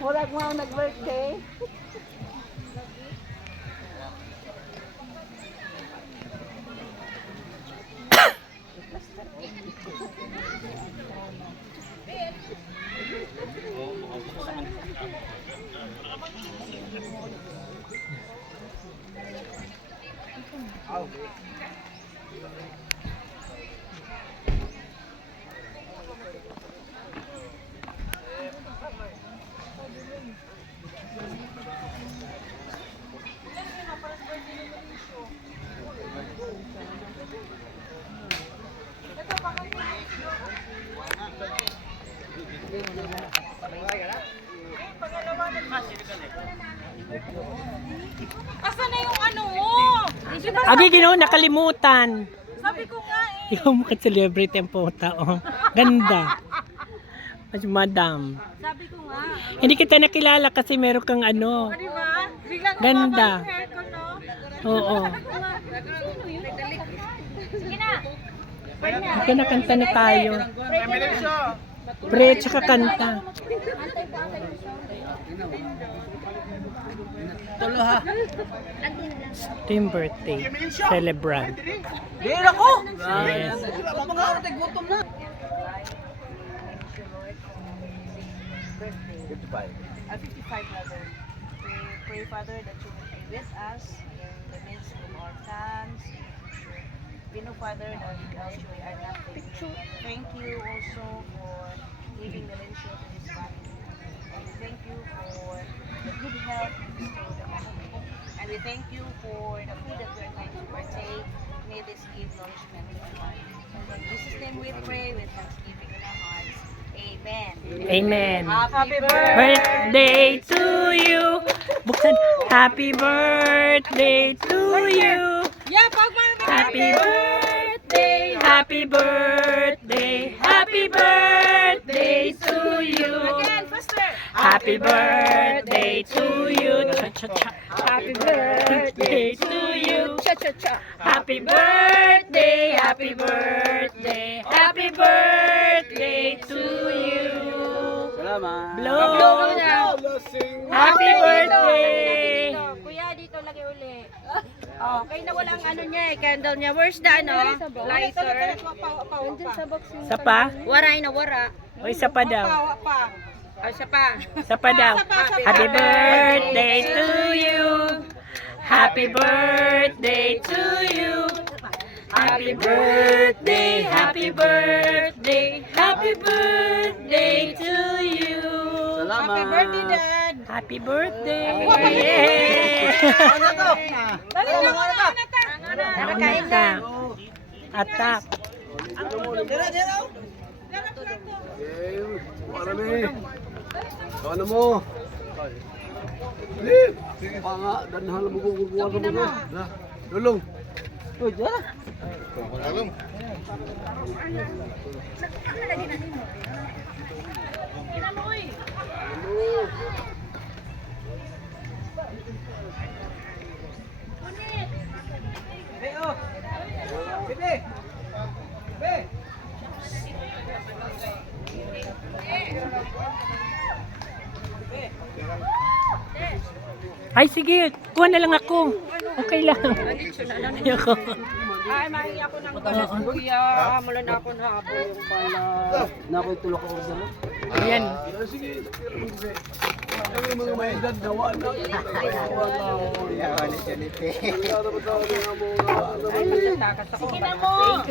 Murag mo nag-birthday. Asa na yung ano mo? Agi gino, nakalimutan. Sabi ko nga eh. Ikaw maka-celebrate ang puta, oh. Ganda. Mas madam. Sabi ko nga. Hindi kita nakilala kasi meron kang ano. O diba? Biglang Ganda. bumaba yung hair ko, no? Oo. Sino yun? Sige na. Ito na kanta na tayo. Pre, tsaka kanta. Ito yung birthday. Celebrant. Dili ako. Yes. Mga ate gutom na. 55 level. We pray, Father, that you will be with us in the midst of our times. We know, Father, that without you we are nothing. Thank you also for giving the leadership to this family. And we thank you for the good health bestowed upon us. And we thank you for the food that we are going to partake. May this give nourishment to our lives. And in Jesus' name we pray with thanksgiving in our hearts. Amen. Amen. Happy birthday! Birthday to you. Buksan. Happy birthday to you. Yeah, pag Happy birthday. Happy birthday. Happy birthday to you. Again, faster. Happy birthday to you. Cha-cha-cha. Happy birthday to you. Cha-cha-cha. Happy birthday. Happy birthday. Happy birthday to you. Salamat. Blow. Happy birthday. Kuya, dito lagi uli. Oh, kaya na walang ano niya eh, candle niya. Where's the ano? Lighter. Isa pa? Waray na wara. O isa pa daw. Ay, siya pa. Isa pa daw. Happy birthday to you. Happy birthday to you. Happy birthday, happy birthday, happy birthday to you. Salamat. Happy birthday, Dad. Happy birthday. Ano to? Dali na, ano na. Nakakain ka. Atak. Dira, dira. Ano mo? Panga, danhal mo kukuha ka mo. Na, dulong. Uy, dira. Dulong. Ay sige, kuha na lang ako. Okay lang. Ayoko. Ay, mahingi ako ng galas. Kuya, mula na ako na hapon yung pala. Na ako tulok ako sa. Ayan. Sige. Ang mga may edad dawa na. Ay, magtatakas ako. Sige na mo.